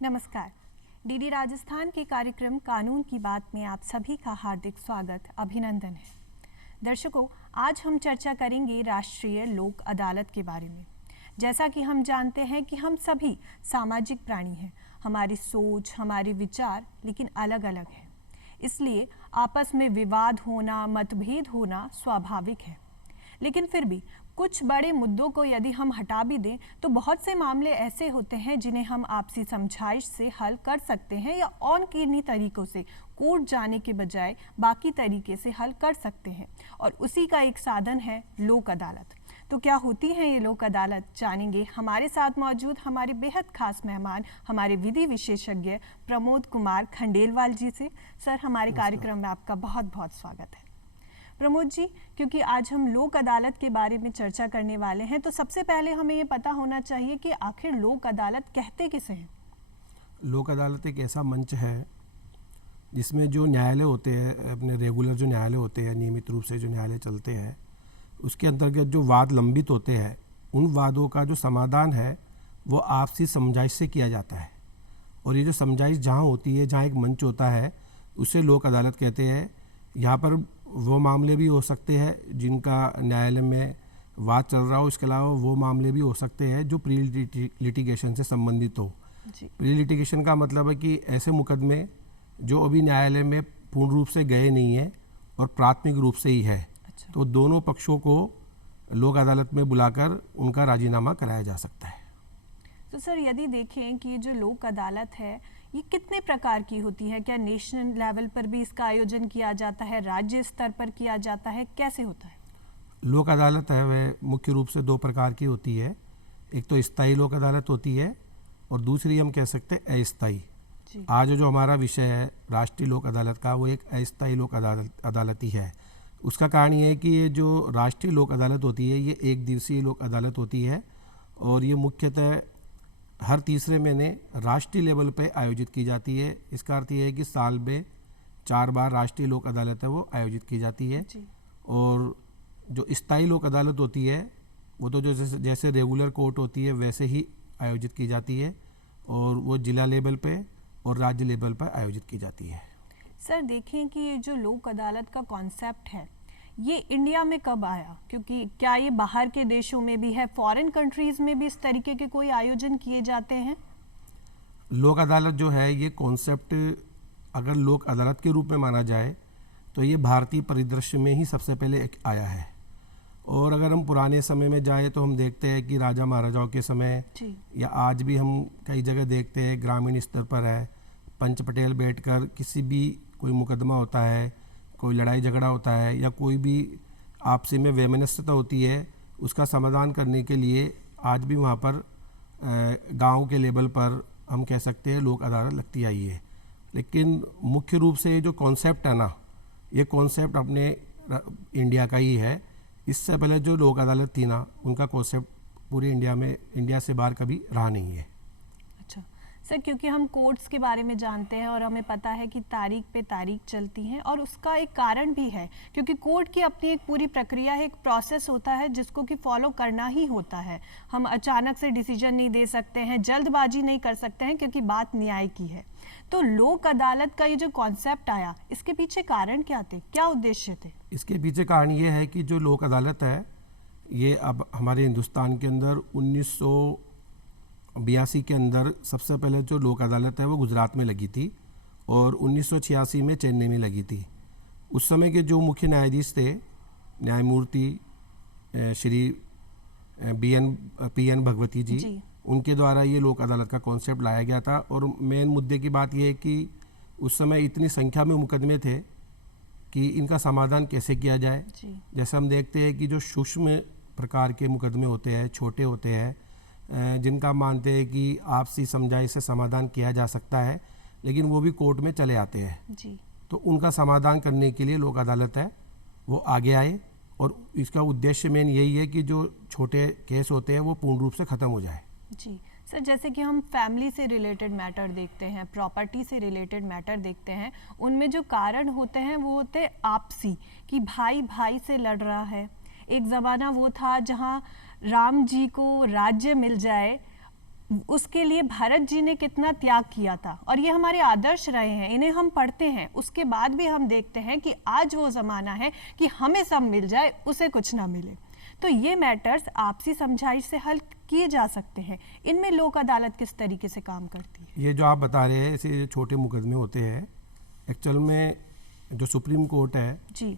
नमस्कार। डीडी राजस्थान के कार्यक्रम कानून की बात में आप सभी का हार्दिक स्वागत, अभिनंदन है। दर्शकों, आज हम चर्चा करेंगे राष्ट्रीय लोक अदालत के बारे में। जैसा कि हम जानते हैं कि हम सभी सामाजिक प्राणी हैं, हमारी सोच, हमारे विचार लेकिन अलग अलग हैं। इसलिए आपस में विवाद होना, मतभेद होना स्वाभाविक है। लेकिन फिर भी कुछ बड़े मुद्दों को यदि हम हटा भी दें तो बहुत से मामले ऐसे होते हैं जिन्हें हम आपसी समझाइश से हल कर सकते हैं या और किन्हीं तरीकों से कोर्ट जाने के बजाय बाकी तरीके से हल कर सकते हैं, और उसी का एक साधन है लोक अदालत। तो क्या होती है ये लोक अदालत, जानेंगे हमारे साथ मौजूद हमारे बेहद खास मेहमान, हमारे विधि विशेषज्ञ प्रमोद कुमार खंडेलवाल जी से। सर, हमारे कार्यक्रम में आपका बहुत बहुत स्वागत है। प्रमोद जी, क्योंकि आज हम लोक अदालत के बारे में चर्चा करने वाले हैं, तो सबसे पहले हमें ये पता होना चाहिए कि आखिर लोक अदालत कहते किसे हैं? लोक अदालत एक ऐसा मंच है जिसमें जो न्यायालय होते हैं, अपने रेगुलर जो न्यायालय होते हैं, नियमित रूप से जो न्यायालय चलते हैं, उसके अंतर्गत जो वाद लंबित होते हैं, उन वादों का जो समाधान है वो आपसी समझाइश से किया जाता है। और ये जो समझाइश जहाँ होती है, जहाँ एक मंच होता है, उसे लोक अदालत कहते हैं। यहाँ पर वो मामले भी हो सकते हैं जिनका न्यायालय में वाद चल रहा हो, इसके अलावा वो मामले भी हो सकते हैं जो प्री लिटिगेशन से संबंधित हो। प्री लिटिगेशन का मतलब है कि ऐसे मुकदमे जो अभी न्यायालय में पूर्ण रूप से गए नहीं है और प्राथमिक रूप से ही है। अच्छा। तो दोनों पक्षों को लोक अदालत में बुलाकर उनका राजीनामा कराया जा सकता है। तो सर, यदि देखें कि जो लोक अदालत है ये कितने प्रकार की होती है? क्या नेशनल लेवल पर भी इसका आयोजन किया जाता है, राज्य स्तर पर किया जाता है, कैसे होता है? लोक अदालत है वह मुख्य रूप से दो प्रकार की होती है। एक तो स्थायी लोक अदालत होती है और दूसरी हम कह सकते हैं अस्थायी। आज जो हमारा विषय है राष्ट्रीय लोक अदालत का, वो एक अस्थायी लोक अदालत ही है। उसका कारण ये है कि ये जो राष्ट्रीय लोक अदालत होती है ये एक दिवसीय लोक अदालत होती है और ये मुख्यतः हर तीसरे महीने राष्ट्रीय लेवल पे आयोजित की जाती है। इसका अर्थ ये है कि साल में 4 बार राष्ट्रीय लोक अदालत है वो आयोजित की जाती है। और जो स्थायी लोक अदालत होती है वो तो जो जैसे रेगुलर कोर्ट होती है वैसे ही आयोजित की जाती है और वो जिला लेवल पे और राज्य लेवल पर आयोजित की जाती है। सर, देखें कि ये जो लोक अदालत का कॉन्सेप्ट है ये इंडिया में कब आया? क्योंकि क्या ये बाहर के देशों में भी है, फॉरेन कंट्रीज में भी इस तरीके के कोई आयोजन किए जाते हैं? लोक अदालत जो है ये कॉन्सेप्ट अगर लोक अदालत के रूप में माना जाए तो ये भारतीय परिदृश्य में ही सबसे पहले आया है। और अगर हम पुराने समय में जाएं तो हम देखते हैं कि राजा महाराजाओं के समय या आज भी हम कई जगह देखते हैं ग्रामीण स्तर पर है, पंच पटेल बैठकर किसी भी कोई मुकदमा होता है, कोई लड़ाई झगड़ा होता है या कोई भी आपसी में वैमनस्यता होती है, उसका समाधान करने के लिए आज भी वहाँ पर गांव के लेवल पर हम कह सकते हैं लोक अदालत लगती आई है। लेकिन मुख्य रूप से ये जो कॉन्सेप्ट है ना, ये कॉन्सेप्ट अपने इंडिया का ही है। इससे पहले जो लोक अदालत थी ना, उनका कॉन्सेप्ट पूरे इंडिया से बाहर कभी रहा नहीं है। अच्छा सर, क्योंकि हम कोर्ट्स के बारे में जानते हैं और हमें पता है कि तारीख पे तारीख चलती हैं और उसका एक कारण भी है, क्योंकि कोर्ट की अपनी एक पूरी प्रक्रिया है, एक प्रोसेस होता है जिसको कि फॉलो करना ही होता है। हम अचानक से डिसीजन नहीं दे सकते हैं, जल्दबाजी नहीं कर सकते हैं, क्योंकि बात न्याय की है। तो लोक अदालत का ये जो कॉन्सेप्ट आया, इसके पीछे कारण क्या थे, क्या उद्देश्य थे? इसके पीछे कारण ये है कि जो लोक अदालत है ये अब हमारे हिंदुस्तान के अंदर 1982 के अंदर सबसे पहले जो लोक अदालत है वो गुजरात में लगी थी और 1986 में चेन्नई में लगी थी। उस समय के जो मुख्य न्यायाधीश थे, न्यायमूर्ति श्री पी.एन. भगवती जी, उनके द्वारा ये लोक अदालत का कॉन्सेप्ट लाया गया था। और मेन मुद्दे की बात यह है कि उस समय इतनी संख्या में मुकदमे थे कि इनका समाधान कैसे किया जाए। जैसे हम देखते हैं कि जो सूक्ष्म प्रकार के मुकदमे होते हैं, छोटे होते हैं, जिनका मानते हैं कि आपसी समझाइश से समाधान किया जा सकता है, लेकिन वो भी कोर्ट में चले आते हैं जी। तो उनका समाधान करने के लिए लोक अदालत है वो आगे आए और इसका उद्देश्य मेन यही है कि जो छोटे केस होते हैं वो पूर्ण रूप से ख़त्म हो जाए जी। सर, जैसे कि हम फैमिली से रिलेटेड मैटर देखते हैं, प्रॉपर्टी से रिलेटेड मैटर देखते हैं, उनमें जो कारण होते हैं वो होते आपसी, कि भाई भाई से लड़ रहा है। एक ज़माना वो था जहाँ राम जी को राज्य मिल जाए उसके लिए भरत जी ने कितना त्याग किया था और ये हमारे आदर्श रहे हैं, इन्हें हम पढ़ते हैं। उसके बाद भी हम देखते हैं कि आज वो ज़माना है कि हमें सब मिल जाए, उसे कुछ ना मिले। तो ये मैटर्स आपसी समझाइश से हल किए जा सकते हैं। इनमें लोक अदालत किस तरीके से काम करती है? ये जो आप बता रहे हैं, ऐसे छोटे मुकदमे होते हैं, एक्चुअल में जो सुप्रीम कोर्ट है जी,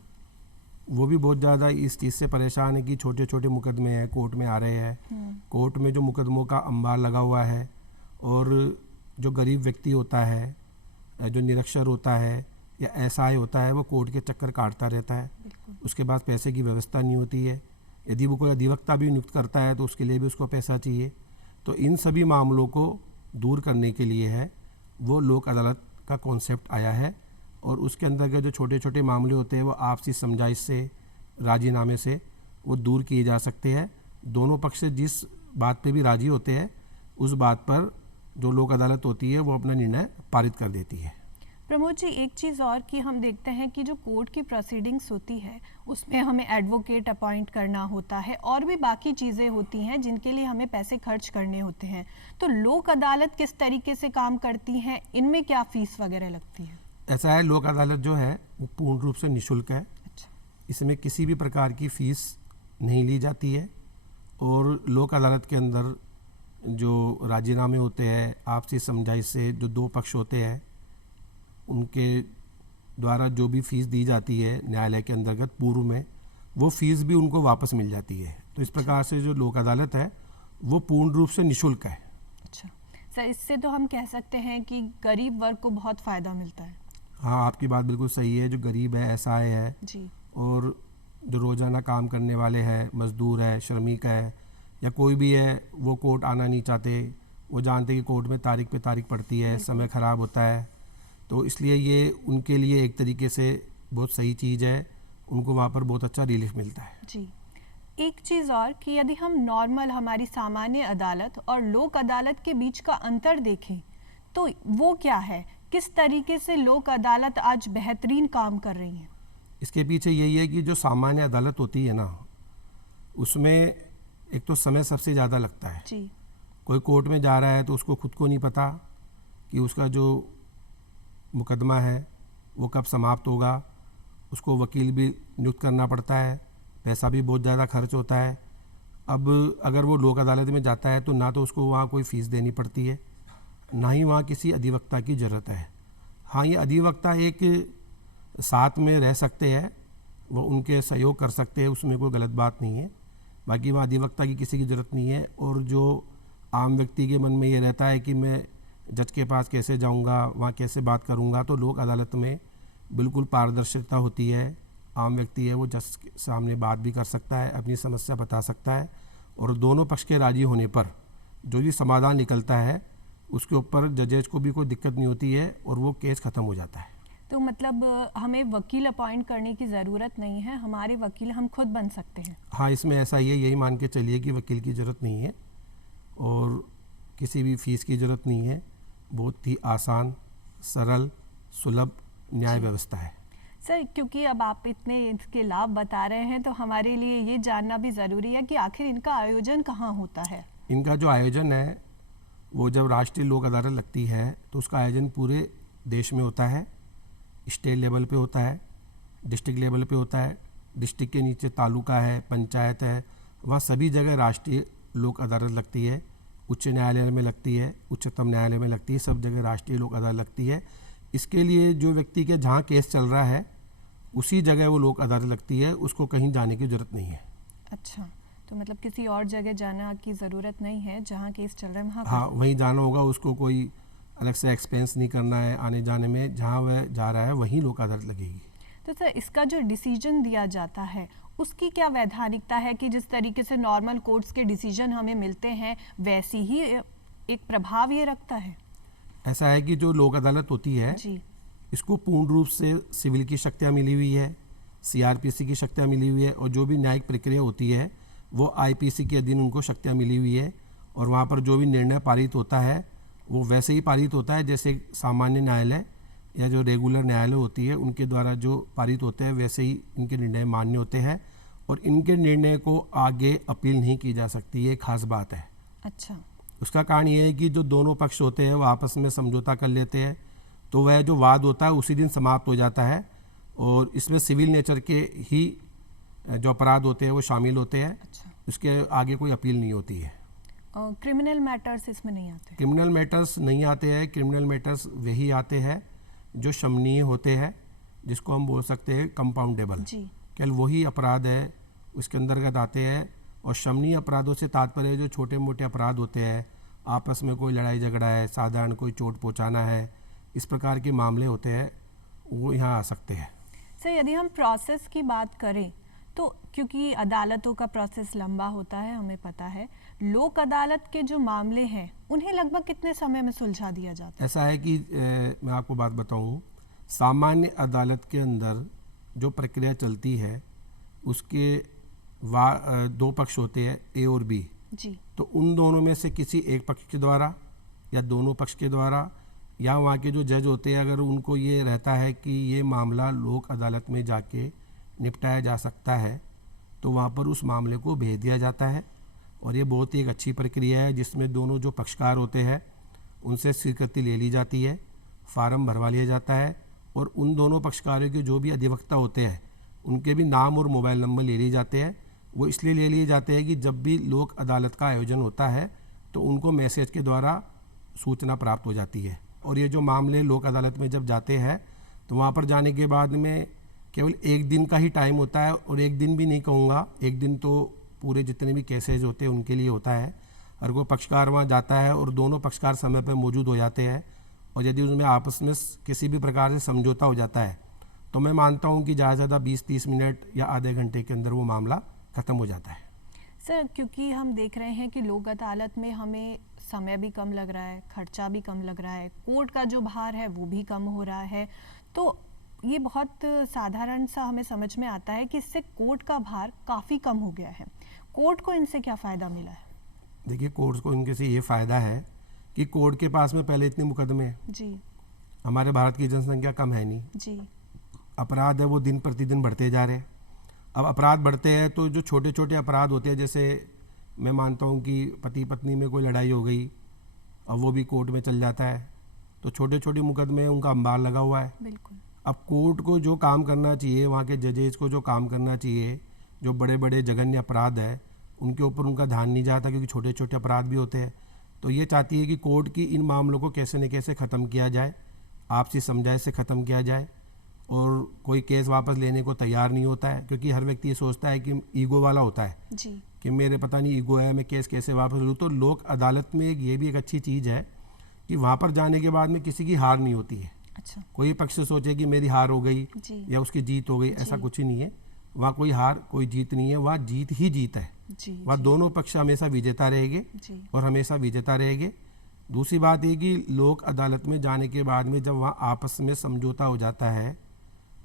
वो भी बहुत ज़्यादा इस चीज़ से परेशान है कि छोटे छोटे मुकदमे हैं, कोर्ट में आ रहे हैं। कोर्ट में जो मुकदमों का अंबार लगा हुआ है और जो गरीब व्यक्ति होता है, जो निरक्षर होता है या असहाय होता है, वो कोर्ट के चक्कर काटता रहता है। उसके पास पैसे की व्यवस्था नहीं होती है। यदि वो कोई अधिवक्ता भी नियुक्त करता है तो उसके लिए भी उसको पैसा चाहिए। तो इन सभी मामलों को दूर करने के लिए है वो लोक अदालत का कॉन्सेप्ट आया है। और उसके अंदर के जो छोटे छोटे मामले होते हैं वो आपसी समझाइश से, राजीनामे से वो दूर किए जा सकते हैं। दोनों पक्ष जिस बात पे भी राजी होते हैं उस बात पर जो लोक अदालत होती है वो अपना निर्णय पारित कर देती है। प्रमोद जी, एक चीज़ और कि हम देखते हैं कि जो कोर्ट की प्रोसीडिंग्स होती है उसमें हमें एडवोकेट अपॉइंट करना होता है और भी बाकी चीज़ें होती हैं जिनके लिए हमें पैसे खर्च करने होते हैं। तो लोक अदालत किस तरीके से काम करती हैं? इनमें क्या फीस वगैरह लगती है? ऐसा है, लोक अदालत जो है वो पूर्ण रूप से निःशुल्क है। अच्छा, इसमें किसी भी प्रकार की फ़ीस नहीं ली जाती है। और लोक अदालत के अंदर जो राजीनामे होते हैं, आपसी समझाइश से जो दो पक्ष होते हैं उनके द्वारा जो भी फ़ीस दी जाती है न्यायालय के अंतर्गत पूर्व में, वो फ़ीस भी उनको वापस मिल जाती है। तो इस प्रकार से जो लोक अदालत है वो पूर्ण रूप से निःशुल्क है। अच्छा सर, इससे तो हम कह सकते हैं कि गरीब वर्ग को बहुत फ़ायदा मिलता है। हाँ, आपकी बात बिल्कुल सही है। जो गरीब है, असहाय है जी, और जो रोज़ाना काम करने वाले हैं, मज़दूर है, श्रमिक है या कोई भी है, वो कोर्ट आना नहीं चाहते। वो जानते कि कोर्ट में तारीख पे तारीख पड़ती है, समय ख़राब होता है। तो इसलिए ये उनके लिए एक तरीके से बहुत सही चीज़ है। उनको वहाँ पर बहुत अच्छा रिलीफ मिलता है। जी। एक चीज़ और कि यदि हम नॉर्मल हमारी सामान्य अदालत और लोक अदालत के बीच का अंतर देखें तो वो क्या है? किस तरीके से लोक अदालत आज बेहतरीन काम कर रही है? इसके पीछे यही है कि जो सामान्य अदालत होती है ना, उसमें एक तो समय सबसे ज़्यादा लगता है। जी, कोई कोर्ट में जा रहा है तो उसको खुद को नहीं पता कि उसका जो मुकदमा है वो कब समाप्त होगा। उसको वकील भी नियुक्त करना पड़ता है, पैसा भी बहुत ज़्यादा खर्च होता है। अब अगर वो लोक अदालत में जाता है तो ना तो उसको वहाँ कोई फ़ीस देनी पड़ती है, ना ही वहाँ किसी अधिवक्ता की ज़रूरत है। हाँ, ये अधिवक्ता एक साथ में रह सकते हैं, वो उनके सहयोग कर सकते हैं, उसमें कोई गलत बात नहीं है। बाकी वहाँ अधिवक्ता की किसी की ज़रूरत नहीं है। और जो आम व्यक्ति के मन में ये रहता है कि मैं जज के पास कैसे जाऊंगा, वहाँ कैसे बात करूंगा, तो लोक अदालत में बिल्कुल पारदर्शिता होती है। आम व्यक्ति है वो जज के सामने बात भी कर सकता है, अपनी समस्या बता सकता है और दोनों पक्ष के राजी होने पर जो भी समाधान निकलता है उसके ऊपर जजेज को भी कोई दिक्कत नहीं होती है और वो केस ख़त्म हो जाता है। तो मतलब हमें वकील अपॉइंट करने की ज़रूरत नहीं है, हमारे वकील हम खुद बन सकते हैं। हाँ, इसमें ऐसा ही है, यही मान के चलिए कि वकील की ज़रूरत नहीं है और किसी भी फीस की ज़रूरत नहीं है। बहुत ही आसान, सरल, सुलभ न्याय व्यवस्था है। सर, क्योंकि अब आप इतने इसके लाभ बता रहे हैं तो हमारे लिए ये जानना भी ज़रूरी है कि आखिर इनका आयोजन कहाँ होता है? इनका जो आयोजन है वो जब राष्ट्रीय लोक अदालत लगती है तो उसका आयोजन पूरे देश में होता है। स्टेट लेवल पे होता है, डिस्ट्रिक्ट लेवल पे होता है, डिस्ट्रिक्ट के नीचे तालुका है, पंचायत है, वहाँ सभी जगह राष्ट्रीय लोक अदालत लगती है। उच्च न्यायालय में लगती है, उच्चतम न्यायालय में लगती है, सब जगह राष्ट्रीय लोक अदालत लगती है। इसके लिए जो व्यक्ति के जहाँ केस चल रहा है उसी जगह वो लोक अदालत लगती है, उसको कहीं जाने की ज़रूरत नहीं है। अच्छा, तो मतलब किसी और जगह जाना की ज़रूरत नहीं है, जहाँ केस चल रहा है वहाँ हाँ, वहीं जाना होगा, उसको कोई अलग से एक्सपेंस नहीं करना है आने जाने में। जहाँ वह जा रहा है वहीं लोक अदालत लगेगी। तो सर, इसका जो डिसीजन दिया जाता है उसकी क्या वैधानिकता है कि जिस तरीके से नॉर्मल कोर्ट्स के डिसीजन हमें मिलते हैं वैसी ही एक प्रभाव ये रखता है? ऐसा है कि जो लोक अदालत होती है जी, इसको पूर्ण रूप से सिविल की शक्तियाँ मिली हुई है, सीआरपीसी की शक्तियाँ मिली हुई है और जो भी न्यायिक प्रक्रिया होती है वो आईपीसी के अधीन उनको शक्तियाँ मिली हुई है। और वहाँ पर जो भी निर्णय पारित होता है वो वैसे ही पारित होता है जैसे सामान्य न्यायालय या जो रेगुलर न्यायालय होती है उनके द्वारा जो पारित होते हैं वैसे ही इनके निर्णय मान्य होते हैं और इनके निर्णय को आगे अपील नहीं की जा सकती, ये खास बात है। अच्छा, उसका कारण ये है कि जो दोनों पक्ष होते हैं वो आपस में समझौता कर लेते हैं, तो वह जो वाद होता है उसी दिन समाप्त हो जाता है, और इसमें सिविल नेचर के ही जो अपराध होते हैं वो शामिल होते हैं। अच्छा, उसके आगे कोई अपील नहीं होती है। क्रिमिनल मैटर्स इसमें नहीं आते? क्रिमिनल मैटर्स नहीं आते हैं। क्रिमिनल मैटर्स वही आते हैं जो शमनीय होते हैं, जिसको हम बोल सकते हैं कंपाउंडेबल। जी, केवल वही अपराध है उसके अंतर्गत आते हैं। और शमनीय अपराधों से तात्पर्य जो छोटे मोटे अपराध होते हैं, आपस में कोई लड़ाई झगड़ा है, साधारण कोई चोट पहुंचाना है, इस प्रकार के मामले होते हैं, वो यहाँ आ सकते हैं। सर यदि हम प्रोसेस की बात करें तो क्योंकि अदालतों का प्रोसेस लंबा होता है, हमें पता है, लोक अदालत के जो मामले हैं उन्हें लगभग कितने समय में सुलझा दिया जाता है? ऐसा है कि मैं आपको बात बताऊं, सामान्य अदालत के अंदर जो प्रक्रिया चलती है उसके दो पक्ष होते हैं, ए और बी। जी, तो उन दोनों में से किसी एक पक्ष के द्वारा या दोनों पक्ष के द्वारा या वहाँ के जो जज होते हैं, अगर उनको ये रहता है कि ये मामला लोक अदालत में जाके निपटाया जा सकता है, तो वहाँ पर उस मामले को भेज दिया जाता है। और ये बहुत ही एक अच्छी प्रक्रिया है जिसमें दोनों जो पक्षकार होते हैं उनसे स्वीकृति ले ली जाती है, फार्म भरवा लिया जाता है, और उन दोनों पक्षकारों के जो भी अधिवक्ता होते हैं उनके भी नाम और मोबाइल नंबर ले लिए जाते हैं। वो इसलिए ले लिए जाते हैं कि जब भी लोक अदालत का आयोजन होता है तो उनको मैसेज के द्वारा सूचना प्राप्त हो जाती है। और ये जो मामले लोक अदालत में जब जाते हैं तो वहाँ पर जाने के बाद में केवल एक दिन का ही टाइम होता है, और एक दिन भी नहीं कहूँगा, एक दिन तो पूरे जितने भी केसेज होते हैं उनके लिए होता है। और वो पक्षकार वहाँ जाता है और दोनों पक्षकार समय पर मौजूद हो जाते हैं, और यदि उसमें आपस में किसी भी प्रकार से समझौता हो जाता है तो मैं मानता हूँ कि ज़्यादा से ज़्यादा 20-30 मिनट या आधे घंटे के अंदर वो मामला ख़त्म हो जाता है। सर क्योंकि हम देख रहे हैं कि लोक अदालत में हमें समय भी कम लग रहा है, खर्चा भी कम लग रहा है, कोर्ट का जो भार है वो भी कम हो रहा है, तो ये बहुत साधारण सा हमें समझ में आता है कि इससे कोर्ट का भार काफ़ी कम हो गया है। कोर्ट को इनसे क्या फ़ायदा मिला है? देखिए, कोर्ट को इनके से ये फ़ायदा है कि कोर्ट के पास में पहले इतने मुकदमे हैं। जी, हमारे भारत की जनसंख्या कम है नहीं, जी, अपराध है वो दिन प्रतिदिन बढ़ते जा रहे हैं। अब अपराध बढ़ते हैं तो जो छोटे छोटे अपराध होते हैं, जैसे मैं मानता हूँ कि पति पत्नी में कोई लड़ाई हो गई और वो भी कोर्ट में चल जाता है, तो छोटे छोटे मुकदमे उनका अंबार लगा हुआ है। बिल्कुल। अब कोर्ट को जो काम करना चाहिए, वहाँ के जजेज को जो काम करना चाहिए, जो बड़े बड़े जघन्य अपराध है उनके ऊपर उनका ध्यान नहीं जाता, क्योंकि छोटे छोटे अपराध भी होते हैं। तो ये चाहती है कि कोर्ट की इन मामलों को कैसे न कैसे ख़त्म किया जाए, आपसी समझाइश से ख़त्म किया जाए। और कोई केस वापस लेने को तैयार नहीं होता है, क्योंकि हर व्यक्ति ये सोचता है कि ईगो वाला होता है जी, कि मेरे पता नहीं ईगो है, मैं केस कैसे वापस लूँ। तो लोक अदालत में ये भी एक अच्छी चीज़ है कि वहाँ पर जाने के बाद में किसी की हार नहीं होती है। अच्छा, कोई पक्ष सोचे कि मेरी हार हो गई जी, या उसकी जीत हो गई, ऐसा जी। कुछ ही नहीं है। वहाँ कोई हार कोई जीत नहीं है, वहाँ जीत ही जीत है। जी, वहाँ जी, दोनों पक्ष हमेशा विजेता रहेंगे जी, और हमेशा विजेता रहेंगे। दूसरी बात ये कि लोक अदालत में जाने के बाद में जब वहाँ आपस में समझौता हो जाता है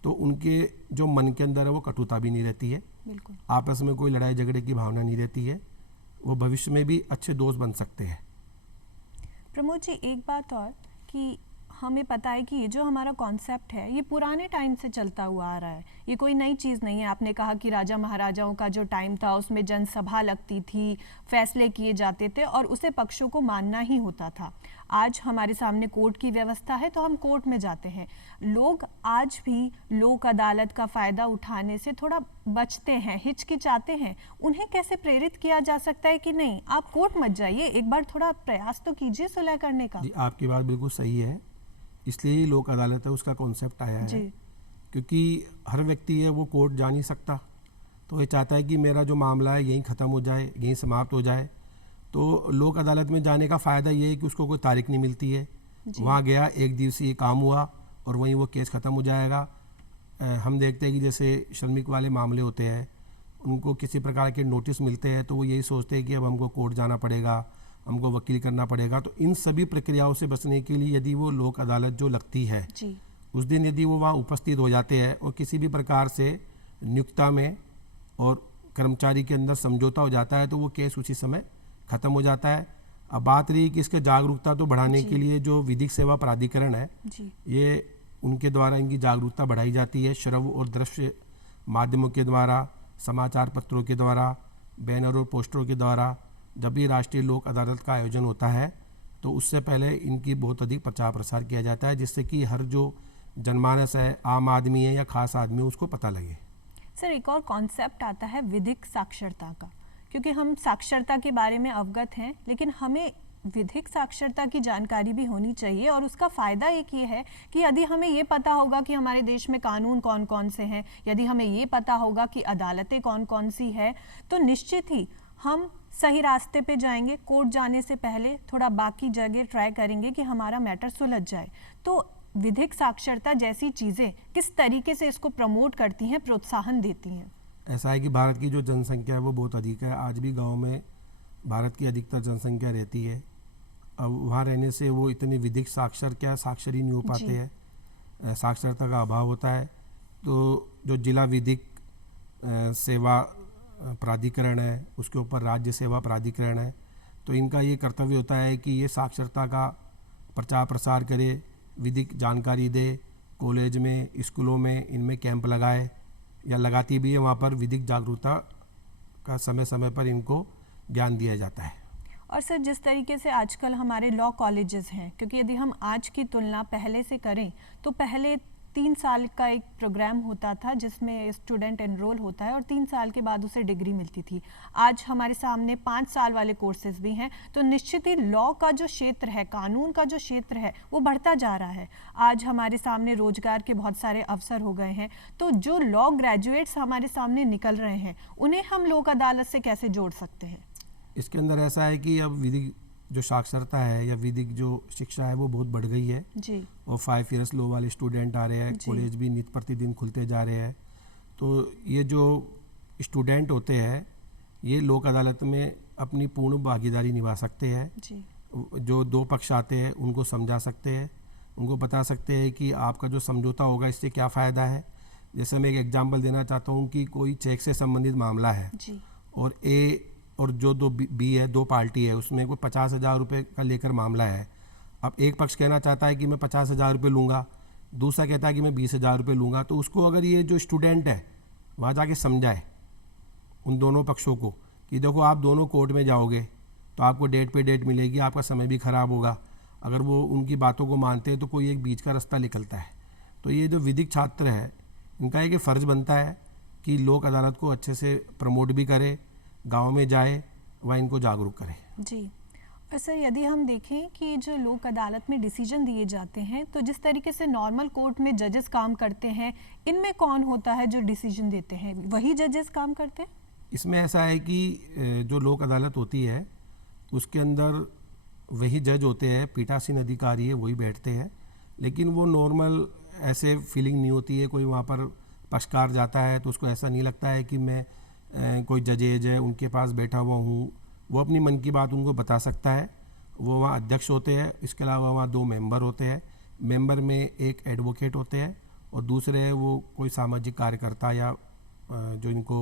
तो उनके जो मन के अंदर है वो कटुता भी नहीं रहती है, बिल्कुल। आपस में कोई लड़ाई झगड़े की भावना नहीं रहती है, वो भविष्य में भी अच्छे दोस्त बन सकते हैं। प्रमोद जी, एक बात और कि हमें पता है कि ये जो हमारा कॉन्सेप्ट है ये पुराने टाइम से चलता हुआ आ रहा है, ये कोई नई चीज़ नहीं है। आपने कहा कि राजा महाराजाओं का जो टाइम था उसमें जनसभा लगती थी, फैसले किए जाते थे और उसे पक्षों को मानना ही होता था। आज हमारे सामने कोर्ट की व्यवस्था है तो हम कोर्ट में जाते हैं। लोग आज भी लोक अदालत का फ़ायदा उठाने से थोड़ा बचते हैं, हिचकिचाते हैं। उन्हें कैसे प्रेरित किया जा सकता है कि नहीं, आप कोर्ट मत जाइए, एक बार थोड़ा प्रयास तो कीजिए सुलह करने का? जी, आपकी बात बिल्कुल सही है, इसलिए ही लोक अदालत है उसका कॉन्सेप्ट आया है। क्योंकि हर व्यक्ति है वो कोर्ट जा नहीं सकता, तो ये चाहता है कि मेरा जो मामला है यहीं ख़त्म हो जाए, यहीं समाप्त हो जाए। तो लोक अदालत में जाने का फ़ायदा ये है कि उसको कोई तारीख नहीं मिलती है, वहाँ गया, एक दिवसीय काम हुआ और वहीं वो केस ख़त्म हो जाएगा। हम देखते हैं कि जैसे श्रमिक वाले मामले होते हैं, उनको किसी प्रकार के नोटिस मिलते हैं तो वो यही सोचते हैं कि अब हमको कोर्ट जाना पड़ेगा, हमको वकील करना पड़ेगा। तो इन सभी प्रक्रियाओं से बचने के लिए यदि वो लोक अदालत जो लगती है जी, उस दिन यदि वो वहाँ उपस्थित हो जाते हैं और किसी भी प्रकार से नियोक्ता में और कर्मचारी के अंदर समझौता हो जाता है तो वो केस उसी समय ख़त्म हो जाता है। अब बात रही कि इसके जागरूकता तो बढ़ाने के लिए जो विधिक सेवा प्राधिकरण है, जी, ये उनके द्वारा इनकी जागरूकता बढ़ाई जाती है, श्रव्य और दृश्य माध्यमों के द्वारा, समाचार पत्रों के द्वारा, बैनर और पोस्टरों के द्वारा, जब भी राष्ट्रीय लोक अदालत का आयोजन होता है तो उससे पहले इनकी बहुत अधिक प्रचार प्रसार किया जाता है, जिससे कि हर जो जनमानस है, आम आदमी है या खास आदमी है, उसको पता लगे। सर, एक और कॉन्सेप्ट आता है विधिक साक्षरता का, क्योंकि हम साक्षरता के बारे में अवगत हैं, लेकिन हमें विधिक साक्षरता की जानकारी भी होनी चाहिए। और उसका फ़ायदा एक ये है कि यदि हमें ये पता होगा कि हमारे देश में कानून कौन कौन से हैं, यदि हमें ये पता होगा कि अदालतें कौन कौन सी है, तो निश्चित ही हम सही रास्ते पे जाएंगे। कोर्ट जाने से पहले थोड़ा बाकी जगह ट्राई करेंगे कि हमारा मैटर सुलझ जाए। तो विधिक साक्षरता जैसी चीज़ें किस तरीके से इसको प्रमोट करती हैं, प्रोत्साहन देती हैं? ऐसा है कि भारत की जो जनसंख्या है वो बहुत अधिक है। आज भी गांव में भारत की अधिकतर जनसंख्या रहती है। अब वहाँ रहने से वो इतने विधिक साक्षर ही नहीं हो पाते हैं, साक्षरता का अभाव होता है। तो जो जिला विधिक सेवा प्राधिकरण है, उसके ऊपर राज्य सेवा प्राधिकरण है, तो इनका ये कर्तव्य होता है कि ये साक्षरता का प्रचार प्रसार करे, विधिक जानकारी दे, कॉलेज में, स्कूलों में इनमें कैंप लगाए या लगाती भी है। वहाँ पर विधिक जागरूकता का समय समय पर इनको ज्ञान दिया जाता है। और सर, जिस तरीके से आजकल हमारे लॉ कॉलेजेस हैं, क्योंकि यदि हम आज की तुलना पहले से करें तो पहले 3 साल का एक प्रोग्राम होता था जिसमें स्टूडेंट एनरोल होता है और 3 साल के बाद उसे डिग्री मिलती थी। आज हमारे सामने 5 साल वाले कोर्सेज भी हैं। तो निश्चित ही लॉ का जो क्षेत्र है, कानून का जो क्षेत्र है, वो बढ़ता जा रहा है। आज हमारे सामने रोजगार के बहुत सारे अवसर हो गए हैं। तो जो लॉ ग्रेजुएट्स हमारे सामने निकल रहे हैं, उन्हें हम लोक अदालत से कैसे जोड़ सकते हैं? इसके अंदर ऐसा है कि अब विधिक जो साक्षरता है या विधिक जो शिक्षा है वो बहुत बढ़ गई है जी। और 5 इयर्स लॉ वाले स्टूडेंट आ रहे हैं, कॉलेज भी नित्य प्रतिदिन खुलते जा रहे हैं। तो ये जो स्टूडेंट होते हैं ये लोक अदालत में अपनी पूर्ण भागीदारी निभा सकते हैं जी। जो 2 पक्ष आते हैं उनको समझा सकते हैं, उनको बता सकते हैं कि आपका जो समझौता होगा इससे क्या फ़ायदा है। जैसे मैं एक एग्जांपल देना चाहता हूँ कि कोई चेक से संबंधित मामला है जी। और ए और जो 2 बी है, 2 पार्टी है, उसमें कोई 50,000 रुपये का लेकर मामला है। अब एक पक्ष कहना चाहता है कि मैं 50,000 रुपये लूँगा, दूसरा कहता है कि मैं 20,000 रुपये लूँगा। तो उसको अगर ये जो स्टूडेंट है वहाँ जाके समझाए उन दोनों पक्षों को कि देखो आप दोनों कोर्ट में जाओगे तो आपको डेट पे डेट मिलेगी, आपका समय भी ख़राब होगा। अगर वो उनकी बातों को मानते हैं तो कोई एक बीच का रास्ता निकलता है। तो ये जो विधिक छात्र है इनका एक फ़र्ज़ बनता है कि लोक अदालत को अच्छे से प्रमोट भी करे, गांव में जाए, वह इनको जागरूक करे। जी। और सर, यदि हम देखें कि जो लोक अदालत में डिसीजन दिए जाते हैं, तो जिस तरीके से नॉर्मल कोर्ट में जजेस काम करते हैं, इनमें कौन होता है जो डिसीजन देते हैं? वही जजेस काम करते हैं? इसमें ऐसा है कि जो लोक अदालत होती है उसके अंदर वही जज होते हैं, पीठासीन अधिकारी है, वही बैठते हैं। लेकिन वो नॉर्मल ऐसे फीलिंग नहीं होती है। कोई वहाँ पर पक्षकार जाता है तो उसको ऐसा नहीं लगता है कि मैं कोई जजेज है उनके पास बैठा हुआ हूँ। वो अपनी मन की बात उनको बता सकता है। वो वहाँ अध्यक्ष होते हैं, इसके अलावा वहाँ 2 मेंबर होते हैं। मेंबर में एक एडवोकेट होते हैं और दूसरे वो कोई सामाजिक कार्यकर्ता या जो इनको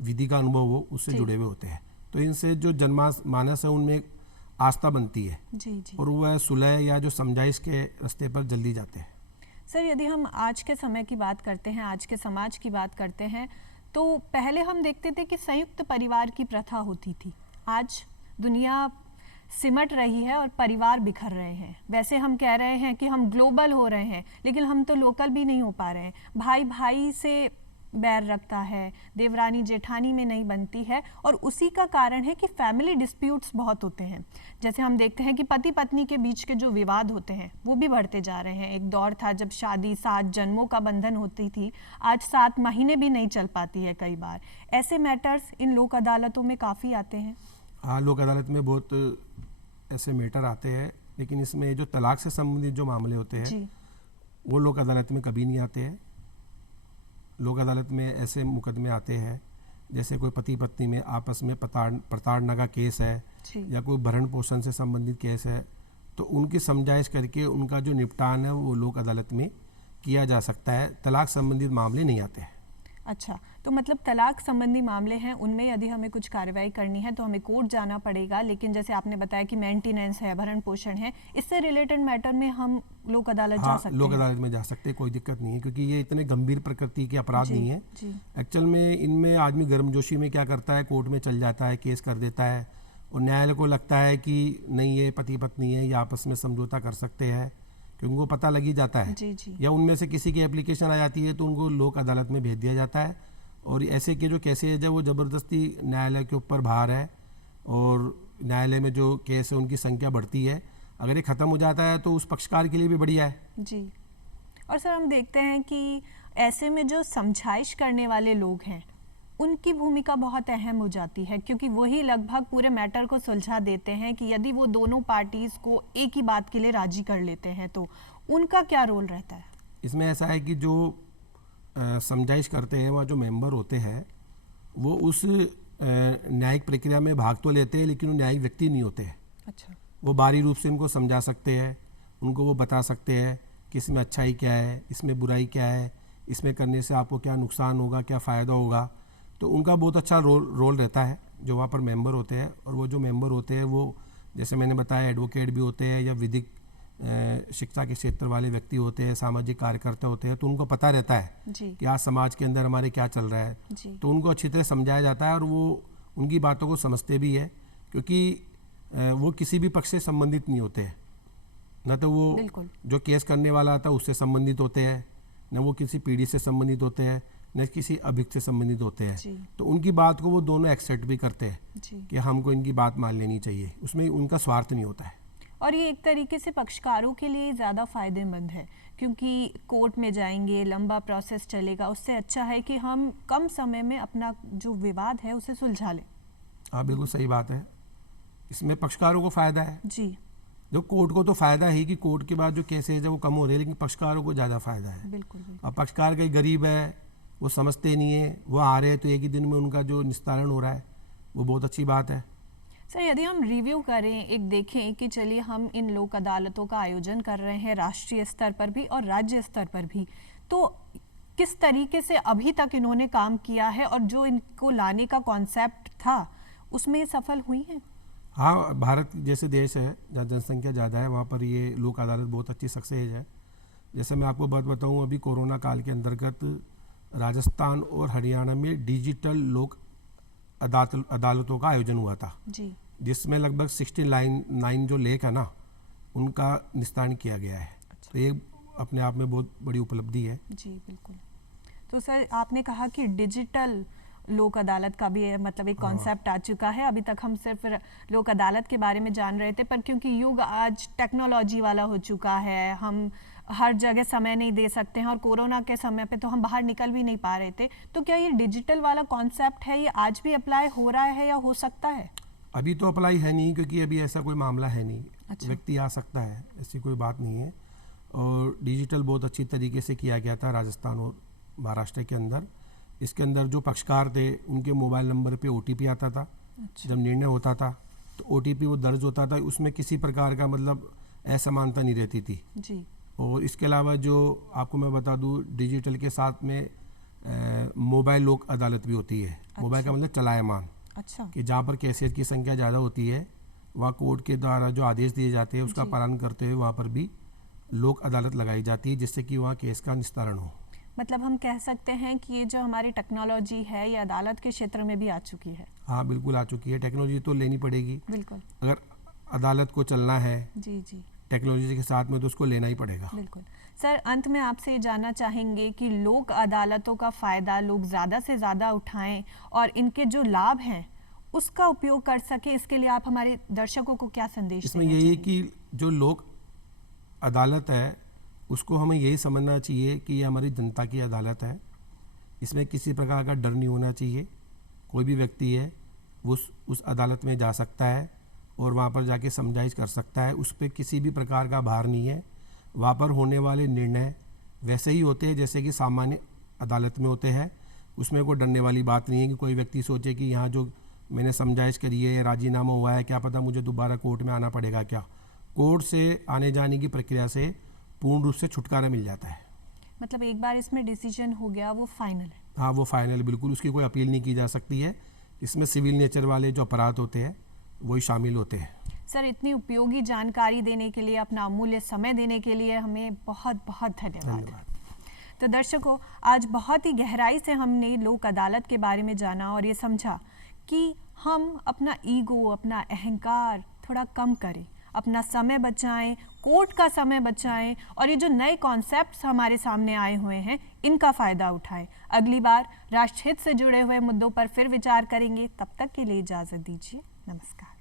विधि का अनुभव हो उससे जुड़े हुए होते हैं। तो इनसे जो जनमानस है उनमें एक आस्था बनती है। जी जी। और वह सुलह या जो समझाइश के रास्ते पर जल्दी जाते हैं। सर, यदि हम आज के समय की बात करते हैं, आज के समाज की बात करते हैं, तो पहले हम देखते थे कि संयुक्त परिवार की प्रथा होती थी। आज दुनिया सिमट रही है और परिवार बिखर रहे हैं। वैसे हम कह रहे हैं कि हम ग्लोबल हो रहे हैं, लेकिन हम तो लोकल भी नहीं हो पा रहे हैं। भाई भाई से बैर रखता है, देवरानी जेठानी में नहीं बनती है, और उसी का कारण है कि फैमिली डिस्प्यूट्स बहुत होते हैं। जैसे हम देखते हैं कि पति पत्नी के बीच के जो विवाद होते हैं वो भी बढ़ते जा रहे हैं। एक दौर था जब शादी 7 जन्मों का बंधन होती थी, आज 7 महीने भी नहीं चल पाती है कई बार। ऐसे मैटर्स इन लोक अदालतों में काफ़ी आते हैं। हाँ, लोक अदालत में बहुत ऐसे मैटर आते हैं, लेकिन इसमें जो तलाक से संबंधित जो मामले होते हैं वो लोक अदालत में कभी नहीं आते हैं। लोक अदालत में ऐसे मुकदमे आते हैं जैसे कोई पति पत्नी में आपस में प्रताड़ना का केस है या कोई भरण पोषण से संबंधित केस है, तो उनकी समझाइश करके उनका जो निपटान है वो लोक अदालत में किया जा सकता है। तलाक संबंधित मामले नहीं आते हैं। अच्छा, तो मतलब तलाक संबंधी मामले हैं, उनमें यदि हमें कुछ कार्रवाई करनी है तो हमें कोर्ट जाना पड़ेगा। लेकिन जैसे आपने बताया कि मेंटेनेंस है, भरण पोषण है, इससे रिलेटेड मैटर में हम लोक अदालत जा सकते हैं। लोक अदालत में जा सकते हैं, कोई दिक्कत नहीं है, क्योंकि ये इतने गंभीर प्रकृति के अपराध नहीं है। एक्चुअल में इनमें आदमी गर्मजोशी में क्या करता है, कोर्ट में चल जाता है, केस कर देता है और न्यायालय को लगता है कि नहीं ये पति पत्नी है, ये आपस में समझौता कर सकते हैं, क्योंकि उनको पता लग ही जाता है। जी जी। या उनमें से किसी की एप्लीकेशन आ जाती है तो उनको लोक अदालत में भेज दिया जाता है। और ऐसे के जो केसेज है वो ज़बरदस्ती न्यायालय के ऊपर भार है, और न्यायालय में जो केस है उनकी संख्या बढ़ती है। अगर ये ख़त्म हो जाता है तो उस पक्षकार के लिए भी बढ़िया है। जी। और सर हम देखते हैं कि ऐसे में जो समझाइश करने वाले लोग हैं उनकी भूमिका बहुत अहम हो जाती है, क्योंकि वही लगभग पूरे मैटर को सुलझा देते हैं कि यदि वो दोनों पार्टीज को एक ही बात के लिए राजी कर लेते हैं तो उनका क्या रोल रहता है? इसमें ऐसा है कि जो समझाइश करते हैं वहाँ जो मेंबर होते हैं वो उस न्यायिक प्रक्रिया में भाग तो लेते हैं, लेकिन वो न्यायिक व्यक्ति नहीं होते हैं। अच्छा। वो बारी रूप से उनको समझा सकते हैं, उनको वो बता सकते हैं कि इसमें अच्छाई क्या है, इसमें बुराई क्या है, इसमें करने से आपको क्या नुकसान होगा, क्या फ़ायदा होगा। तो उनका बहुत अच्छा रोल रहता है जो वहाँ पर मेंबर होते हैं। और वो जो मेंबर होते हैं वो जैसे मैंने बताया एडवोकेट भी होते हैं, या विधिक शिक्षा के क्षेत्र वाले व्यक्ति होते हैं, सामाजिक कार्यकर्ता होते हैं। तो उनको पता रहता है जी। कि आज समाज के अंदर हमारे क्या चल रहा है। जी। तो उनको अच्छी तरह समझाया जाता है और वो उनकी बातों को समझते भी है, क्योंकि वो किसी भी पक्ष से संबंधित नहीं होते हैं। न तो वो जो केस करने वाला आता है उससे संबंधित होते हैं, न वो किसी पीढ़ी से संबंधित होते हैं, न किसी अभियुक्त से संबंधित होते हैं। तो उनकी बात को वो दोनों एक्सेप्ट भी करते हैं कि हमको इनकी बात मान लेनी चाहिए। उसमें उनका स्वार्थ नहीं होता है। और ये एक तरीके से पक्षकारों के लिए ज़्यादा फायदेमंद है, क्योंकि कोर्ट में जाएंगे, लंबा प्रोसेस चलेगा, उससे अच्छा है कि हम कम समय में अपना जो विवाद है उसे सुलझा लें। हाँ बिल्कुल सही बात है। इसमें पक्षकारों को फ़ायदा है जी। जो कोर्ट को तो फ़ायदा है कि कोर्ट के बाद जो केसेज है वो कम हो रहे हैं, लेकिन पक्षकारों को ज़्यादा फ़ायदा है। बिल्कुल। अब पक्षकार कई गरीब है, वो समझते नहीं है, वो आ रहे हैं तो एक ही दिन में उनका जो निस्तारण हो रहा है वो बहुत अच्छी बात है। सर यदि हम रिव्यू करें, एक देखें कि चलिए हम इन लोक अदालतों का आयोजन कर रहे हैं राष्ट्रीय स्तर पर भी और राज्य स्तर पर भी, तो किस तरीके से अभी तक इन्होंने काम किया है और जो इनको लाने का कॉन्सेप्ट था उसमें ये सफल हुई हैं? हाँ, भारत जैसे देश है जहाँ जनसंख्या ज़्यादा है वहाँ पर ये लोक अदालत बहुत अच्छी सक्सेस है। जैसे मैं आपको बात बताऊँ, अभी कोरोना काल के अंतर्गत राजस्थान और हरियाणा में डिजिटल लोक अदालतों का आयोजन हुआ था जी, जिसमें लगभग 69 जो लेख है ना उनका निस्तारण किया गया है। अच्छा। तो ये अपने आप में बहुत बड़ी उपलब्धि है। जी बिल्कुल। तो सर आपने कहा कि डिजिटल लोक अदालत का भी मतलब एक कॉन्सेप्ट आ चुका है। अभी तक हम सिर्फ लोक अदालत के बारे में जान रहे थे, पर क्योंकि युग आज टेक्नोलॉजी वाला हो चुका है, हम हर जगह समय नहीं दे सकते हैं और कोरोना के समय पे तो हम बाहर निकल भी नहीं पा रहे थे, तो क्या ये डिजिटल वाला कॉन्सेप्ट है ये आज भी अप्लाई हो रहा है या हो सकता है? अभी तो अप्लाई है नहीं, क्योंकि अभी ऐसा कोई मामला है नहीं। अच्छा। व्यक्ति आ सकता है, ऐसी कोई बात नहीं है। और डिजिटल बहुत अच्छी तरीके से किया गया था राजस्थान और महाराष्ट्र के अंदर। इसके अंदर जो पक्षकार थे उनके मोबाइल नंबर पे OTP आता था। अच्छा। जब निर्णय होता था तो OTP वो दर्ज होता था, उसमें किसी प्रकार का मतलब असमानता नहीं रहती थी। जी। और इसके अलावा जो आपको मैं बता दूं, डिजिटल के साथ में मोबाइल लोक अदालत भी होती है। अच्छा। मोबाइल का मतलब चलायमान। अच्छा। कि जहाँ पर केसेस की संख्या ज़्यादा होती है वहाँ कोर्ट के द्वारा जो आदेश दिए जाते हैं उसका पालन करते हुए वहाँ पर भी लोक अदालत लगाई जाती है, जिससे कि वहाँ केस का निस्तारण हो। मतलब हम कह सकते हैं कि ये जो हमारी टेक्नोलॉजी है ये अदालत के क्षेत्र में भी आ चुकी है। हाँ बिल्कुल आ चुकी है। टेक्नोलॉजी तो लेनी पड़ेगी। बिल्कुल। अगर अदालत को चलना है जी जी टेक्नोलॉजी के साथ में तो उसको लेना ही पड़ेगा। बिल्कुल। सर अंत में आपसे ये जानना चाहेंगे कि लोक अदालतों का फ़ायदा लोग ज़्यादा से ज़्यादा उठाएं और इनके जो लाभ हैं उसका उपयोग कर सके, इसके लिए आप हमारे दर्शकों को क्या संदेश इसमें देना यही है चाहेंगे? कि जो लोक अदालत है उसको हमें यही समझना चाहिए कि ये हमारी जनता की अदालत है। इसमें किसी प्रकार का डर नहीं होना चाहिए। कोई भी व्यक्ति है वो उस अदालत में जा सकता है और वहाँ पर जाके समझाइश कर सकता है। उस पर किसी भी प्रकार का भार नहीं है। वहाँ पर होने वाले निर्णय वैसे ही होते हैं जैसे कि सामान्य अदालत में होते हैं। उसमें कोई डरने वाली बात नहीं है कि कोई व्यक्ति सोचे कि यहाँ जो मैंने समझाइश करी है, राजीनामा हुआ है, क्या पता मुझे दोबारा कोर्ट में आना पड़ेगा क्या। कोर्ट से आने जाने की प्रक्रिया से पूर्ण रूप से छुटकारा मिल जाता है। मतलब एक बार इसमें डिसीजन हो गया वो फाइनल है? हाँ वो फाइनल, बिल्कुल उसकी कोई अपील नहीं की जा सकती है। इसमें सिविल नेचर वाले जो अपराध होते हैं वही शामिल होते हैं। सर इतनी उपयोगी जानकारी देने के लिए, अपना अमूल्य समय देने के लिए हमें बहुत बहुत धन्यवाद। तो दर्शकों, आज बहुत ही गहराई से हमने लोक अदालत के बारे में जाना और ये समझा कि हम अपना ईगो, अपना अहंकार थोड़ा कम करें, अपना समय बचाएं, कोर्ट का समय बचाएं और ये जो नए कॉन्सेप्ट्स हमारे सामने आए हुए हैं इनका फ़ायदा उठाएं। अगली बार राष्ट्रहित से जुड़े हुए मुद्दों पर फिर विचार करेंगे। तब तक के लिए इजाज़त दीजिए। नमस्कार।